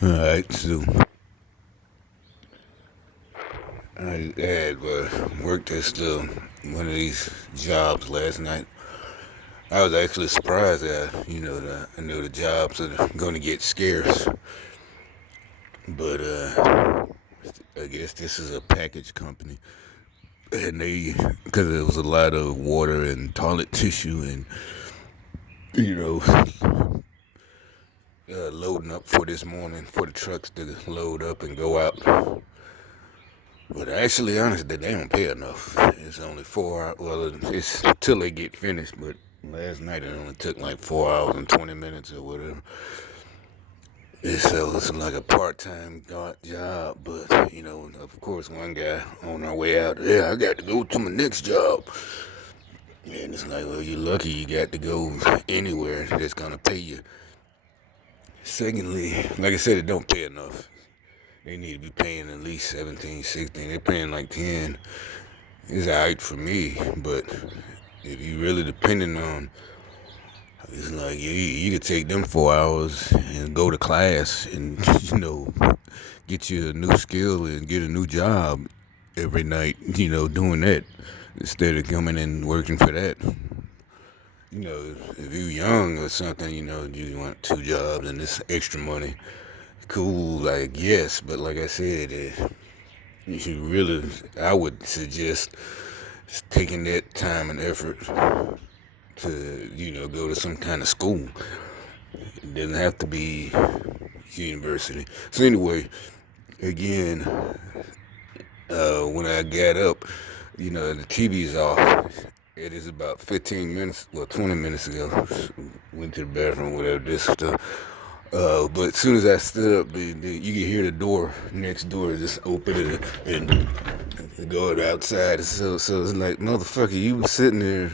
Alright, so I had worked at one of these jobs last night. I was actually surprised that I know the jobs are going to get scarce, but I guess this is a package company, and because there was a lot of water and toilet tissue and you know loading up for this morning for the trucks to load up and go out. But actually, honestly, they don't pay enough. It's only 4 hours. Well, it's till they get finished. But last night it only took like 4 hours and 20 minutes or whatever. So it's like a part-time job. But of course, one guy on our way out, yeah, I got to go to my next job. And it's like, well, you're lucky you got to go anywhere that's gonna pay you. Secondly, like I said, it don't pay enough. They need to be paying at least 17, 16. They're paying like 10. It's alright for me, but if you really depending on, it's like you could take them 4 hours and go to class and get you a new skill and get a new job every night. Doing that instead of coming and working for that. If you're young or something, you want two jobs and this extra money. Cool, like yes, but like I said, you really, I would suggest taking that time and effort to, go to some kind of school. It doesn't have to be university. So anyway, again, when I got up, the TV's off. It is about 15 minutes, well, 20 minutes ago. Went to the bathroom, whatever, this stuff. But as soon as I stood up, you could hear the door next door just open and go outside. So it's like, motherfucker, you was sitting there.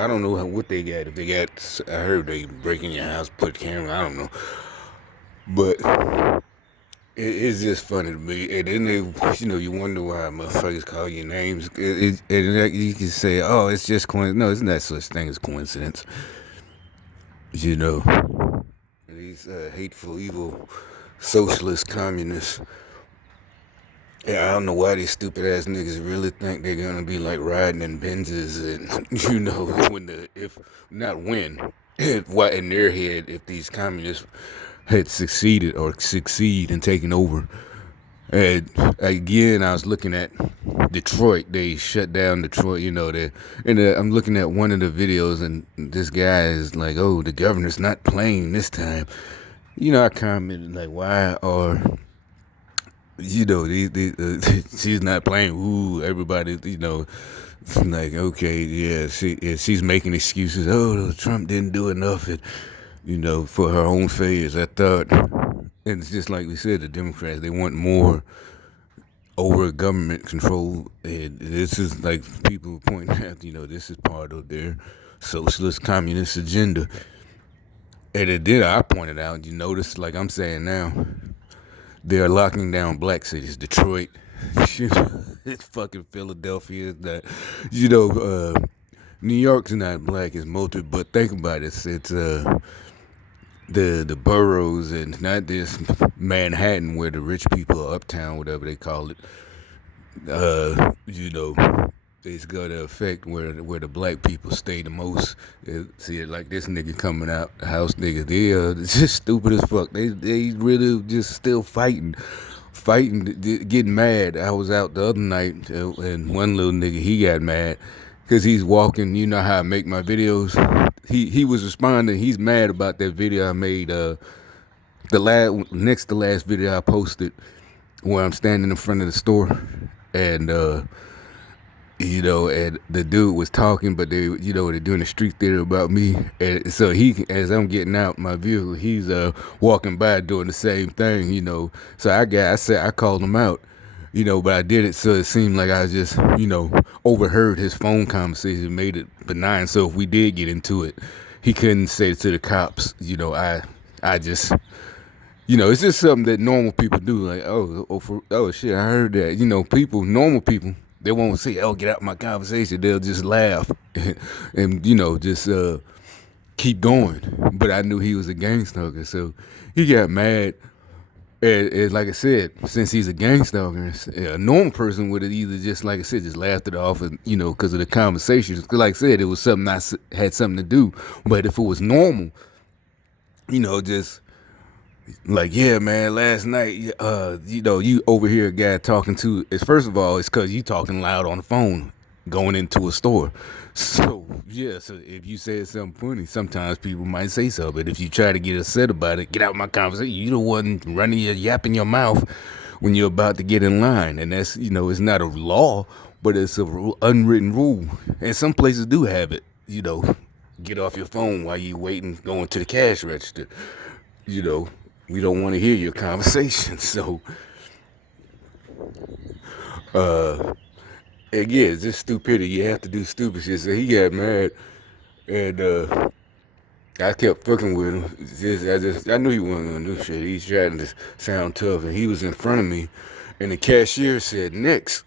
I don't know what they got. If they got, I heard they break in your house, put camera. I don't know, but it's just funny to me. And then you wonder why motherfuckers call you names. And you can say, oh, it's just coincidence. No, it's not such thing as coincidence. You know. These hateful, evil, socialist communists. Yeah, I don't know why these stupid ass niggas really think they're gonna be like riding in Benzes and when if not when what in their head if these communists had succeeded or succeed in taking over. And again, I was looking at Detroit. They shut down Detroit. I'm looking at one of the videos, and this guy is like, "Oh, the governor's not playing this time." I commented like, "Why are she's not playing? Ooh, everybody, like, okay, yeah, she's making excuses. Oh, Trump didn't do enough, for her own failures. I thought, and it's just like we said, the Democrats they want more over government control. And this is like people pointing out, this is part of their socialist communist agenda. And it did. I pointed out. You notice, like I'm saying now, they are locking down black cities. Detroit, it's fucking Philadelphia. That New York's not black. It's multi. But think about it. It's the boroughs and not this Manhattan where the rich people are uptown, whatever they call it. uh, you know, it's gonna affect where the black people stay the most. See it like this nigga coming out, house niggas. They just stupid as fuck. They really just still fighting, getting mad. I was out the other night, and one little nigga he got mad because he's walking. You know how I make my videos. He was responding. He's mad about that video I made. The last video I posted where I'm standing in front of the store, and and the dude was talking, but they're doing a street theater about me, and so as I'm getting out my vehicle, he's walking by doing the same thing, So I called him out, but I did it so it seemed like I just, overheard his phone conversation, made it benign. So if we did get into it, he couldn't say it to the cops. I just. It's just something that normal people do. Like, oh shit, I heard that. Normal people, they won't say, oh, get out of my conversation. They'll just laugh and, just keep going. But I knew he was a gangster, so he got mad. And like I said, since he's a gang stalker, a normal person would have either just, like I said, just laughed it off, and because of the conversations. 'Cause like I said, it was something had something to do. But if it was normal, just like, yeah, man, last night, you overhear a guy talking to. It's first of all, it's because you talking loud on the phone, going into a store. So yeah, so if you said something funny, sometimes people might say so. But if you try to get upset about it, get out my conversation. You the one running your yap in your mouth when you're about to get in line, and that's it's not a law, but it's a unwritten rule. And some places do have it. Get off your phone while you waiting going to the cash register. You know, we don't want to hear your conversation. So, and yeah, it's just stupidity. You have to do stupid shit. So he got mad, and I kept fucking with him. I knew he wasn't gonna do shit. He's trying to sound tough, and he was in front of me, and the cashier said next.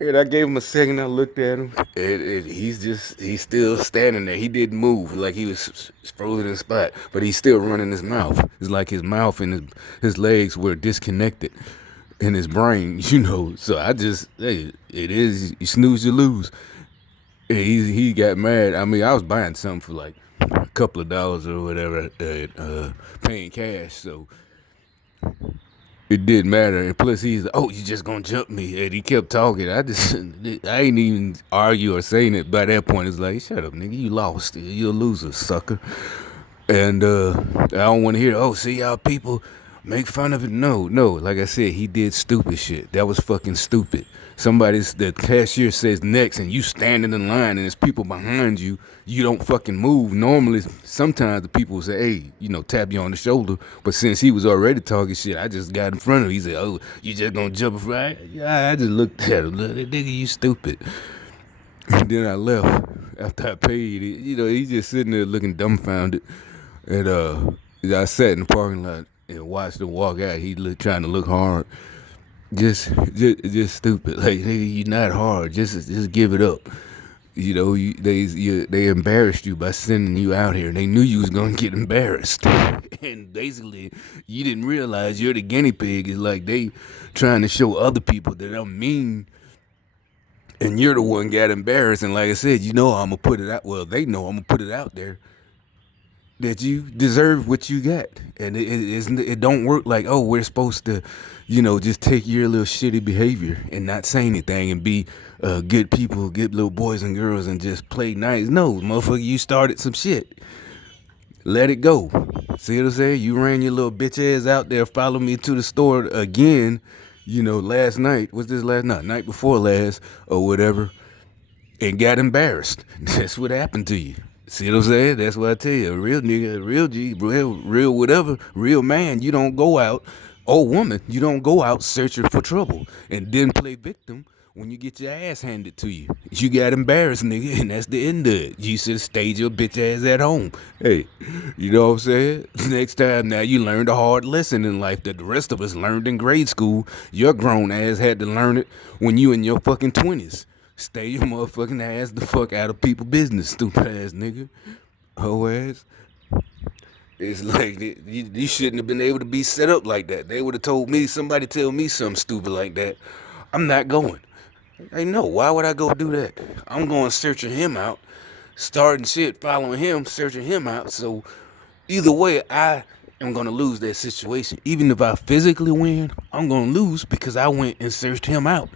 And I gave him a second. I looked at him, and he's still standing there. He didn't move, like he was frozen in the spot, but he's still running his mouth. It's like his mouth and his legs were disconnected in his brain, So I just, hey, it is, you snooze, you lose. And he got mad. I mean, I was buying something for like a couple of dollars or whatever, paying cash, so it didn't matter. And plus, he's like, oh, you just gonna jump me? And he kept talking. I ain't even argue or saying it. By that point, it's like, shut up, nigga, you lost. You're a loser, sucker. And I don't want to hear, oh, see how people make fun of it. No, no. Like I said, he did stupid shit. That was fucking stupid. The cashier says next, and you standing in line, and there's people behind you. You don't fucking move. Normally, sometimes the people will say, hey, tap you on the shoulder. But since he was already talking shit, I just got in front of him. He said, oh, you just gonna jump right? Yeah, I just looked at him. Nigga, you stupid. And then I left after I paid. He's just sitting there looking dumbfounded. And I sat in the parking lot and watched him walk out. Trying to look hard. Just stupid. Like, nigga, you're not hard. Just give it up. They embarrassed you by sending you out here. They knew you was gonna get embarrassed, and basically, you didn't realize you're the guinea pig. It's like they trying to show other people that I'm mean, and you're the one got embarrassed. And like I said, I'm gonna put it out. Well, they know I'm gonna put it out there that you deserve what you got, and it don't work like, oh, we're supposed to, just take your little shitty behavior and not say anything and be good people, good little boys and girls, and just play nice. No, motherfucker, you started some shit. Let it go. See what I'm saying? You ran your little bitch ass out there, followed me to the store again. Last night. What's this last night? Night before last or whatever, and got embarrassed. That's what happened to you. See what I'm saying? That's what I tell you. A real nigga, a real G, real whatever, real man, you don't go out, or woman, you don't go out searching for trouble and then play victim when you get your ass handed to you. You got embarrassed, nigga, and that's the end of it. You should have stayed your bitch ass at home. Hey, you know what I'm saying? Next time, now you learned a hard lesson in life that the rest of us learned in grade school. Your grown ass had to learn it when you in your fucking 20s. Stay your motherfucking ass the fuck out of people's business, stupid ass nigga. Hoe ass. It's like you shouldn't have been able to be set up like that. They would have told me, somebody tell me something stupid like that, I'm not going. Hey, no, why would I go do that? I'm going searching him out, starting shit, following him, searching him out. So either way, I am going to lose that situation. Even if I physically win, I'm going to lose because I went and searched him out.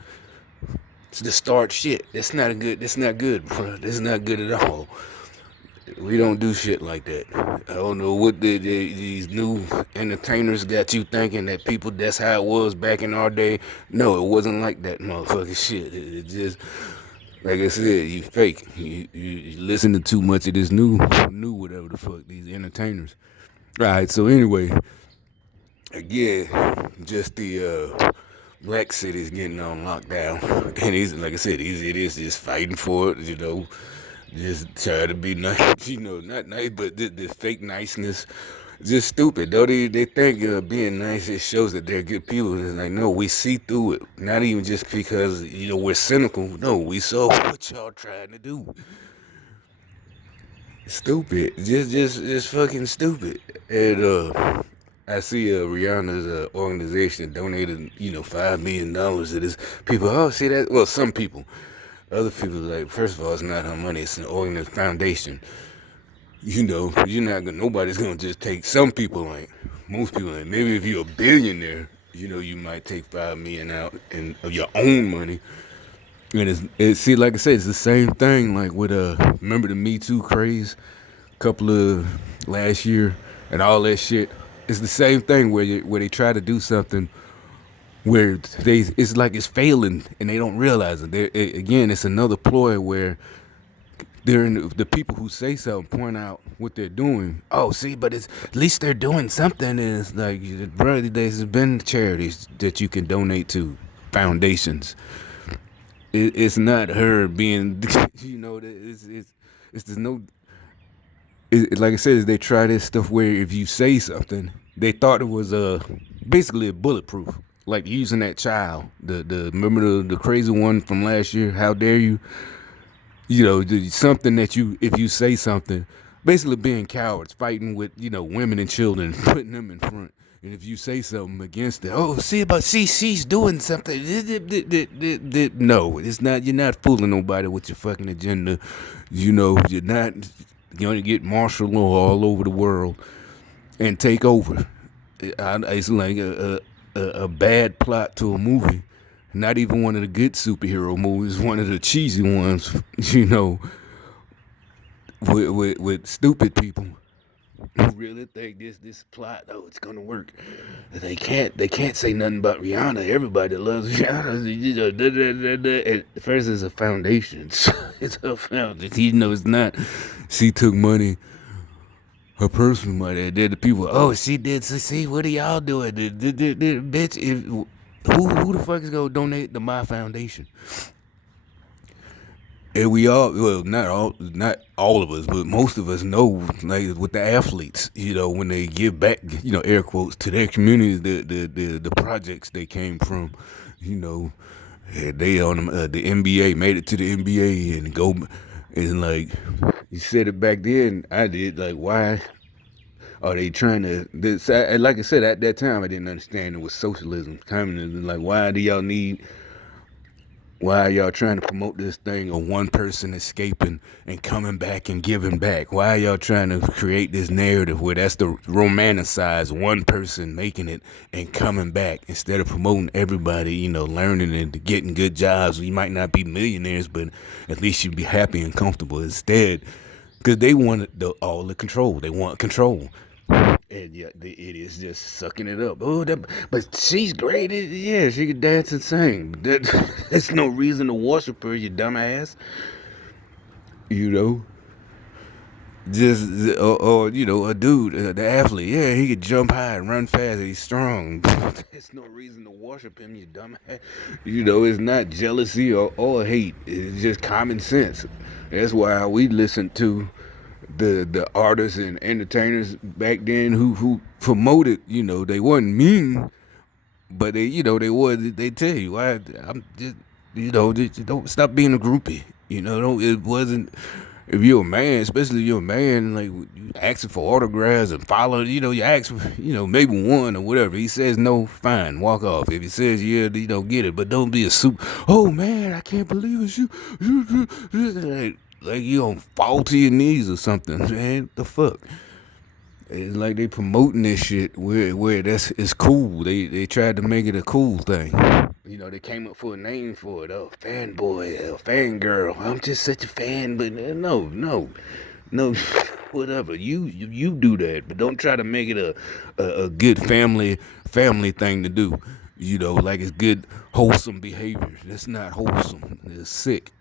To start shit. That's not good, bro. That's not good at all. We don't do shit like that. I don't know what these new entertainers got you thinking that that's how it was back in our day. No, it wasn't like that, motherfucking shit. It just, like I said, you fake. You listen to too much of this new whatever the fuck, these entertainers. Alright, so anyway, again, just the black cities getting on lockdown, and he's, like I said, it is just fighting for it, just try to be nice, not nice, but this fake niceness, just stupid. Though they think being nice, it shows that they're good people. It's like, no, we see through it. Not even just because we're cynical. No, we saw what y'all trying to do. Stupid, just fucking stupid, and I see Rihanna's organization donated, $5 million to this. People, oh, see that? Well, some people. Other people like, first of all, it's not her money. It's an organization foundation. You're not gonna. Nobody's gonna just take. Some people like, most people like. Maybe if you're a billionaire, you might take 5 million out of your own money. And see, like I said, it's the same thing. Like with remember the Me Too craze, couple of last year, and all that shit. It's the same thing where they try to do something where it's like it's failing and they don't realize it. Again, it's another ploy where the people who say something point out what they're doing. Oh, see, but it's at least they're doing something. And it's like, bro, there's been charities that you can donate to, foundations. It's not her being, it's there's no. Like I said, they try this stuff where if you say something, they thought it was basically a bulletproof. Like using that child, the remember the crazy one from last year. How dare you? Something that if you say something, basically being cowards, fighting with women and children, putting them in front. And if you say something against it, oh, she's doing something. No, it's not. You're not fooling nobody with your fucking agenda. You're not going to get martial law all over the world and take over. It's like a bad plot to a movie. Not even one of the good superhero movies, one of the cheesy ones, with stupid people who really think this plot, oh, it's gonna work. They can't say nothing about Rihanna. Everybody loves Rihanna. At first, it's a foundation. It's a foundation. It's not. She took money, her personal money. And then the people, oh, she did. See, what are y'all doing? Bitch, who the fuck is gonna donate to my foundation? And we all, well, not all of us, but most of us know, like with the athletes, when they give back, air quotes, to their communities, the projects they came from, they on the NBA, made it to the NBA and go, and like you said it back then, I did, like, why are they trying to? Like I said, at that time, I didn't understand it was socialism, communism. Like, why are y'all trying to promote this thing of one person escaping and coming back and giving back? Why are y'all trying to create this narrative where that's the romanticized one person making it and coming back instead of promoting everybody, learning and getting good jobs? You might not be millionaires, but at least you'd be happy and comfortable instead. Because they want all the control. They want control. And yeah, the idiot's just sucking it up. Oh, but she's great. Yeah, she can dance and sing. That's no reason to worship her, you dumbass. You know, just or a dude, the athlete. Yeah, he could jump high and run fast. He's strong. There's no reason to worship him, you dumbass. It's not jealousy or hate. It's just common sense. That's why we listen to the artists and entertainers back then who promoted, they wasn't mean, but they tell you, why I'm just, just don't stop being a groupie. Don't it wasn't if you're a man, especially if you're a man, like you asking for autographs and follow, you ask for, maybe one or whatever. He says no, fine, walk off. If he says yeah, get it, but don't be a soup. Oh man, I can't believe it's you. Like you gonna fall to your knees or something, man. The fuck? It's like they promoting this shit where it's cool. They tried to make it a cool thing. They came up for a name for it. Oh, fanboy, fangirl. I'm just such a fan, but no, whatever. You do that, but don't try to make it a good family thing to do. Like it's good wholesome behavior. That's not wholesome. It's sick.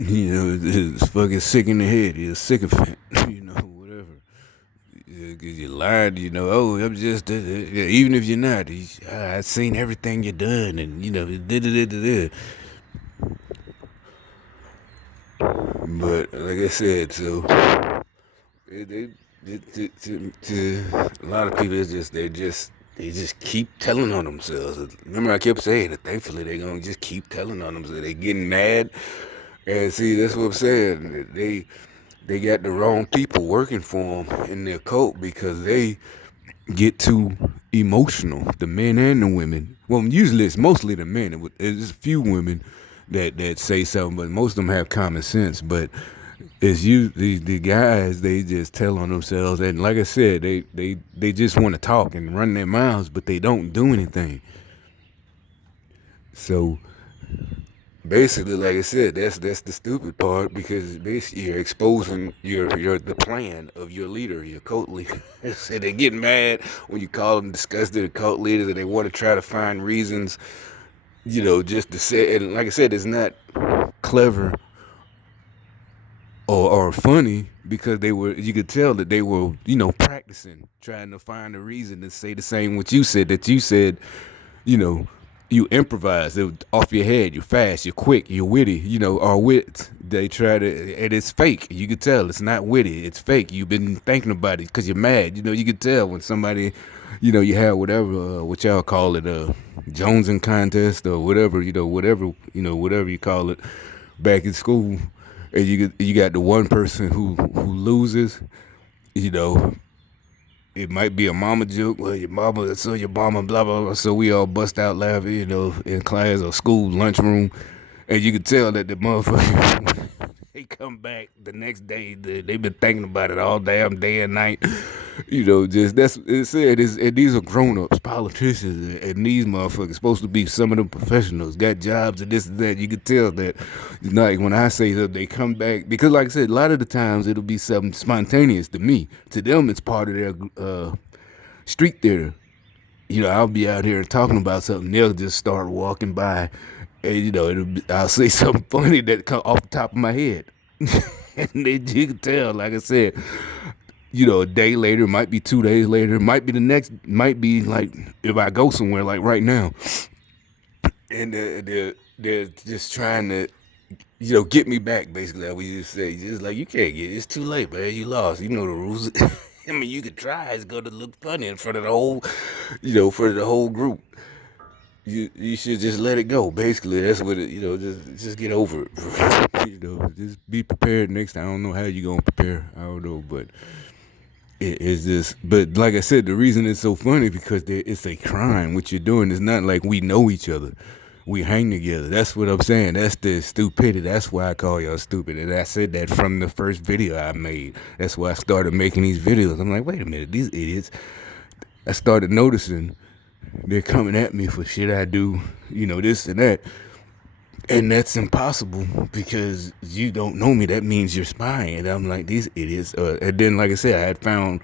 It's fucking sick in the head. You're a sycophant. Whatever. Because you lied, oh, I'm just, even if you're not, I've seen everything you done, and, da. But, like I said, so, to a lot of people, they just keep telling on themselves. Remember, I kept saying that thankfully they're going to just keep telling on themselves. They're getting mad. And see, that's what I'm saying. They got the wrong people working for them in their cult because they get too emotional, the men and the women. Well, usually it's mostly the men. There's a few women that say something, but most of them have common sense. But it's you, the guys, they just tell on themselves, and like I said, they just want to talk and run their mouths, but they don't do anything. So basically, like I said, that's the stupid part, because basically you're exposing your the plan of your leader, your cult leader. So they get mad when you call them disgusted cult leaders, and they want to try to find reasons, just to say. And like I said, it's not clever or funny, because you could tell that they were, practicing, trying to find a reason to say the same what you said, you know, you improvise it off your head. You're fast, you're quick, you're witty, or wit. They try to, and it's fake. You could tell it's not witty, it's fake. You've been thinking about it because you're mad. You could tell when somebody, you have whatever, what y'all call it, Jonesing contest or whatever, whatever you call it back in school. And you got the one person who loses, you know, it might be a mama joke. Well, your mama, blah, blah, blah. So we all bust out laughing, in class or school lunchroom. And you can tell that the motherfucker, they come back the next day. They've been thinking about it all damn day and night. Just that's it said. And these are grown ups, politicians, and these motherfuckers supposed to be some of them professionals, got jobs and this and that. You can tell that, like when I say that, they come back because, like I said, a lot of the times it'll be something spontaneous to me. To them, it's part of their street theater. I'll be out here talking about something, they'll just start walking by, and I'll say something funny that come off the top of my head, and you can tell, like I said, a day later, might be 2 days later, might be the next, might be like if I go somewhere like right now, and they're just trying to, get me back. Basically, like we just say, just like you can't get it. It's too late, man. You lost. You know the rules. I mean, you could try. It's going to look funny in front of the whole, for the whole group. You should just let it go. Basically, that's what it. Just get over it. Just be prepared next time. I don't know how you gonna prepare. I don't know, but it's just. But like I said, the reason it's so funny because it's a crime. What you're doing is not like we know each other. We hang together. That's what I'm saying. That's the stupidity. That's why I call y'all stupid. And I said that from the first video I made. That's why I started making these videos. I'm like, wait a minute, these idiots. I started noticing they're coming at me for shit I do, this and that. And that's impossible because you don't know me. That means you're spying. And I'm like, these idiots. And then, like I said, I had found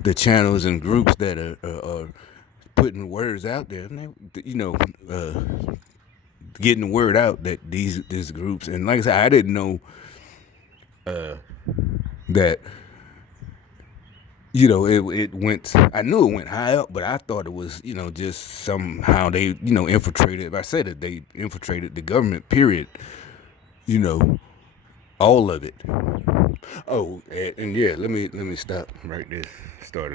the channels and groups that are putting words out there. And they, getting the word out that these groups. And like I said, I didn't know that it went, I knew it went high up, but I thought it was, just somehow they, infiltrated. If I said it, they infiltrated the government, period, all of it. Oh, and yeah, let me stop right there. Started.